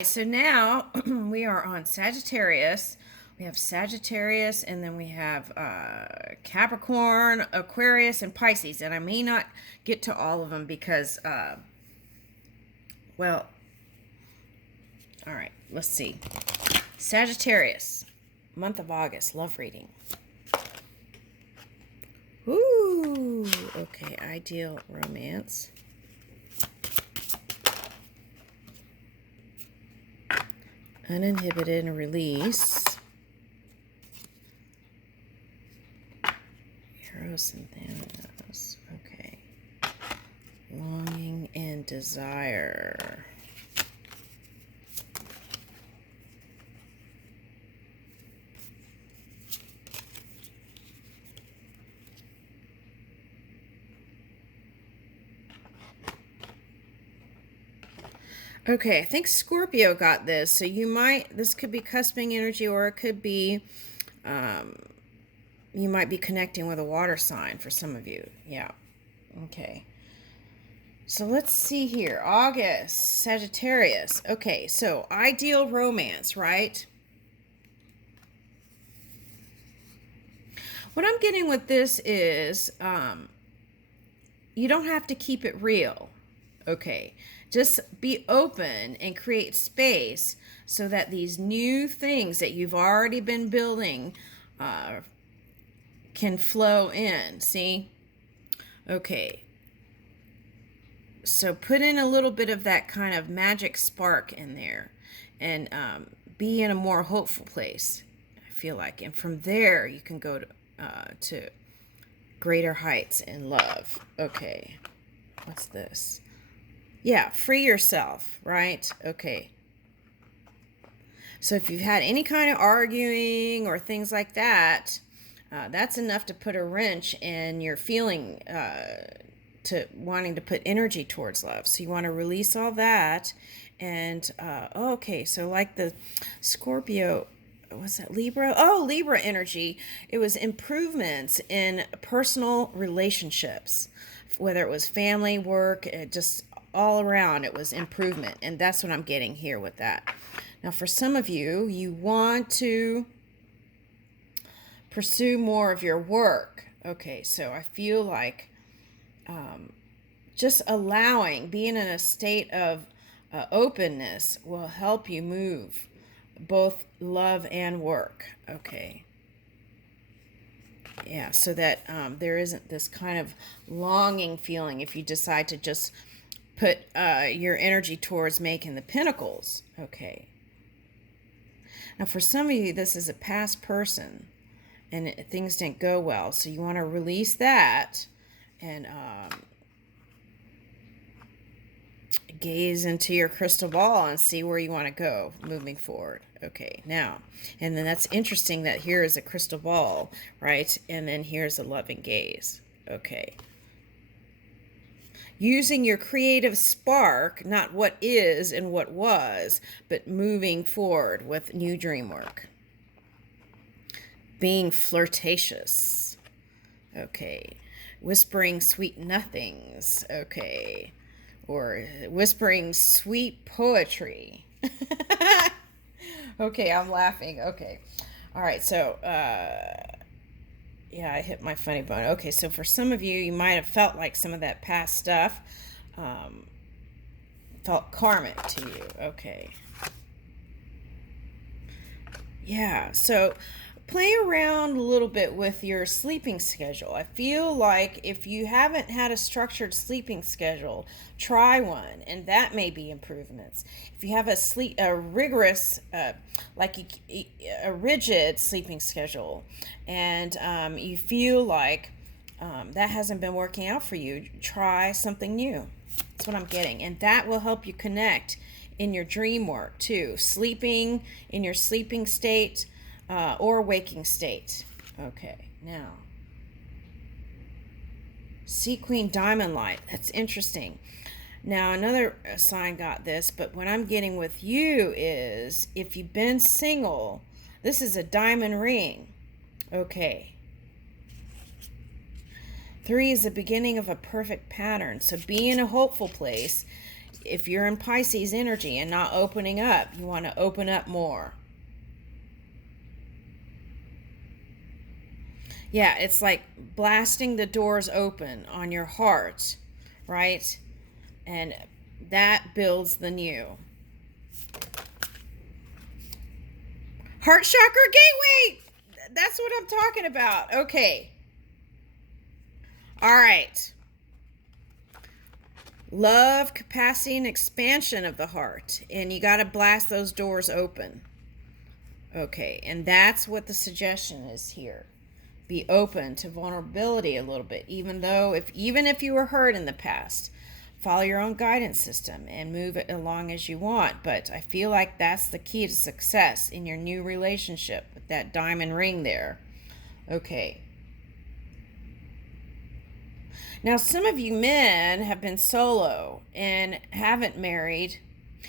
So now we are on Sagittarius. We have Sagittarius, and then we have Capricorn, Aquarius, and Pisces. And I may not get to all of them because, well, all right, let's see. Sagittarius, month of August, love reading. Ooh, okay, ideal romance. Uninhibited release. Eros and Thanos. Okay. Longing and desire. Okay, I think Scorpio got this. So this could be cusping energy, or it could be, you might be connecting with a water sign for some of you. Yeah. Okay. So let's see here. August, Sagittarius. Okay, so ideal romance, right? What I'm getting with this is you don't have to keep it real. Okay, just be open and create space so that these new things that you've already been building can flow in. See? Okay. So put in a little bit of that kind of magic spark in there and be in a more hopeful place, I feel like. And from there, you can go to greater heights in love. Okay. What's this? Yeah, free yourself, right? Okay. So if you've had any kind of arguing or things like that, that's enough to put a wrench in your feeling to wanting to put energy towards love. So you want to release all that. And, okay, so like the Scorpio, was that Libra? Oh, Libra energy. It was improvements in personal relationships, whether it was family, work, just all around, it was improvement. And that's what I'm getting here with that. Now, for some of you, you want to pursue more of your work. Okay, so I feel like just being in a state of openness will help you move both love and work. Okay. Yeah, so that there isn't this kind of longing feeling if you decide to just put your energy towards making the pinnacles. Okay. Now, for some of you, this is a past person, and things didn't go well, so you want to release that and gaze into your crystal ball and see where you want to go moving forward. Okay, now, and then that's interesting that here is a crystal ball, right? And then here's a loving gaze. Okay. Using your creative spark, not what is and what was, but moving forward with new dream work. Being flirtatious. Okay. Whispering sweet nothings. Okay. Or whispering sweet poetry. Okay, I'm laughing. Okay. All right, so, yeah, I hit my funny bone. Okay, so for some of you, you might have felt like some of that past stuff felt karmic to you. Okay. Yeah, so play around a little bit with your sleeping schedule. I feel like if you haven't had a structured sleeping schedule, try one, and that may be improvements. If you have a rigorous, a rigid sleeping schedule, and you feel like that hasn't been working out for you, try something new. That's what I'm getting, and that will help you connect in your dream work too. Sleeping in your sleeping state. Or waking state. Okay, now. Sea Queen Diamond Light. That's interesting. Now, another sign got this, but what I'm getting with you is if you've been single, this is a diamond ring. Okay. 3 is the beginning of a perfect pattern. So be in a hopeful place. if you're in Pisces energy and not opening up, you want to open up more. Yeah, it's like blasting the doors open on your heart, right? And that builds the new. Heart chakra gateway! That's what I'm talking about. Okay. All right. Love, capacity, and expansion of the heart. And you got to blast those doors open. Okay, and that's what the suggestion is here. Be open to vulnerability a little bit, even if you were hurt in the past. Follow your own guidance system and move it along as you want. But I feel like that's the key to success in your new relationship with that diamond ring there. Okay. Now, some of you men have been solo and haven't married,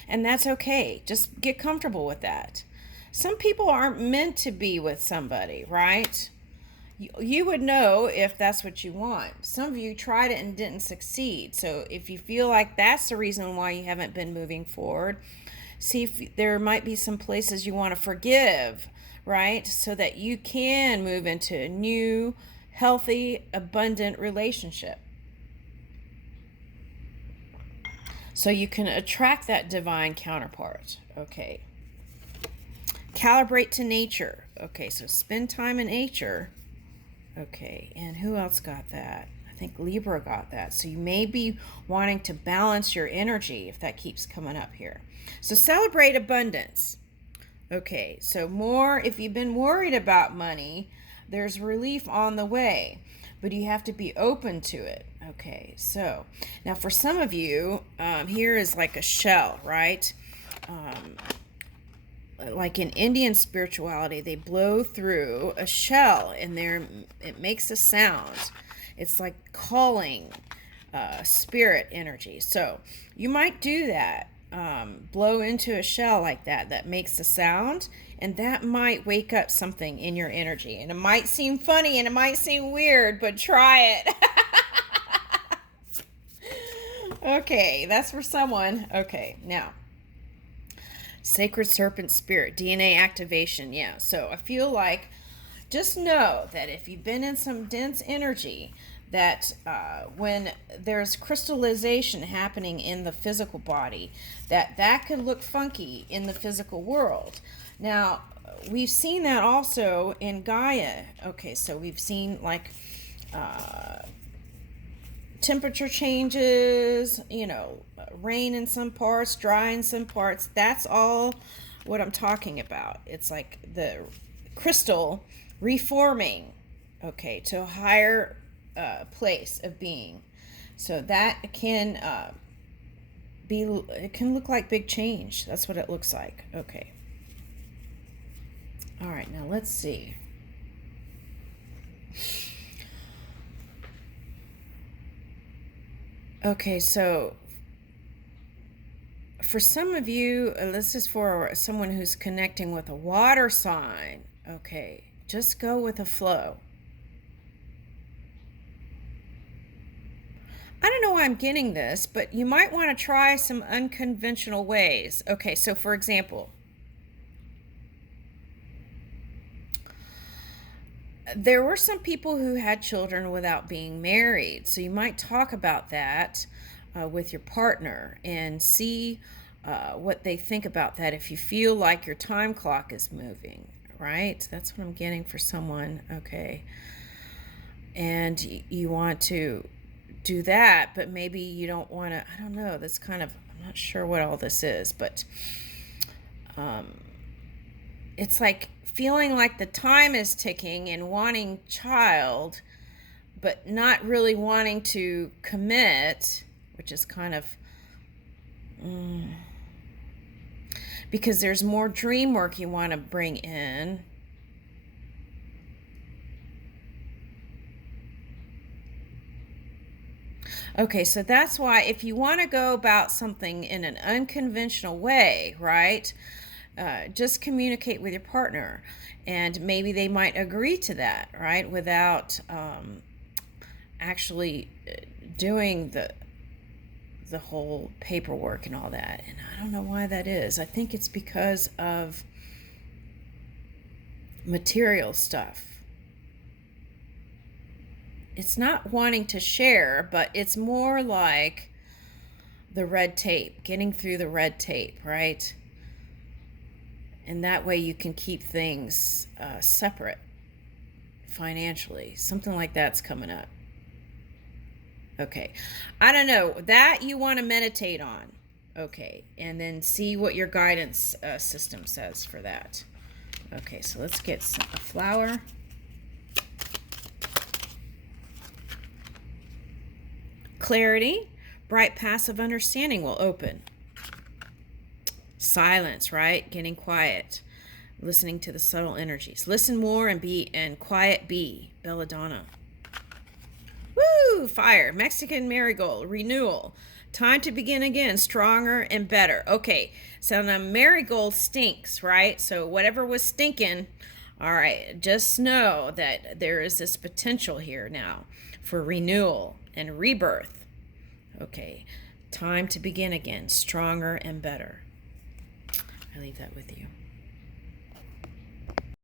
and that's okay. Just get comfortable with that. Some people aren't meant to be with somebody, right? You would know if that's what you want. Some of you tried it and didn't succeed. So if you feel like that's the reason why you haven't been moving forward, see if there might be some places you want to forgive, right? So that you can move into a new, healthy, abundant relationship. So you can attract that divine counterpart. Okay. Calibrate to nature. Okay, so spend time in nature. Okay, and who else got that? I think Libra got that. So you may be wanting to balance your energy if that keeps coming up here. So celebrate abundance. Okay, so more, if you've been worried about money, there's relief on the way, but you have to be open to it. Okay, so now for some of you, here is like a shell, right? Like in Indian spirituality, they blow through a shell and it makes a sound. It's like calling spirit energy. So you might do that. Blow into a shell like that makes a sound, and that might wake up something in your energy. And it might seem funny and it might seem weird, but try it. Okay, that's for someone. Okay, now. Sacred Serpent Spirit, DNA activation. Yeah, so I feel like just know that if you've been in some dense energy, that when there's crystallization happening in the physical body, that could look funky in the physical world. Now, we've seen that also in Gaia. Okay, so we've seen like temperature changes, rain in some parts, dry in some parts. That's all what I'm talking about. It's like the crystal reforming, okay, to a higher place of being. So that can it can look like big change. That's what it looks like. Okay. All right, now let's see. Okay, so for some of you, this is for someone who's connecting with a water sign. Okay, just go with the flow. I don't know why I'm getting this, but you might want to try some unconventional ways. Okay, so for example, there were some people who had children without being married. So you might talk about that with your partner and see what they think about that if you feel like your time clock is moving, right? That's what I'm getting for someone, okay. And you want to do that, but maybe you don't want to, I don't know, that's kind of, I'm not sure what all this is, but it's like feeling like the time is ticking and wanting child, but not really wanting to commit, which is kind of, because there's more dream work you want to bring in. Okay, so that's why if you want to go about something in an unconventional way, right, just communicate with your partner, and maybe they might agree to that, right, without actually doing the whole paperwork and all that. And I don't know why that is. I think it's because of material stuff. It's not wanting to share, but it's more like the red tape, getting through the red tape, right? And that way you can keep things separate financially. Something like that's coming up. Okay. I don't know. That you want to meditate on. Okay. And then see what your guidance system says for that. Okay. So let's get a flower. Clarity. Bright passive understanding will open. Silence, right? Getting quiet. Listening to the subtle energies. Listen more and quiet be. Belladonna. Woo! Fire. Mexican marigold. Renewal. Time to begin again. Stronger and better. Okay. So now marigold stinks, right? So whatever was stinking, all right, just know that there is this potential here now for renewal and rebirth. Okay. Time to begin again. Stronger and better. I leave that with you.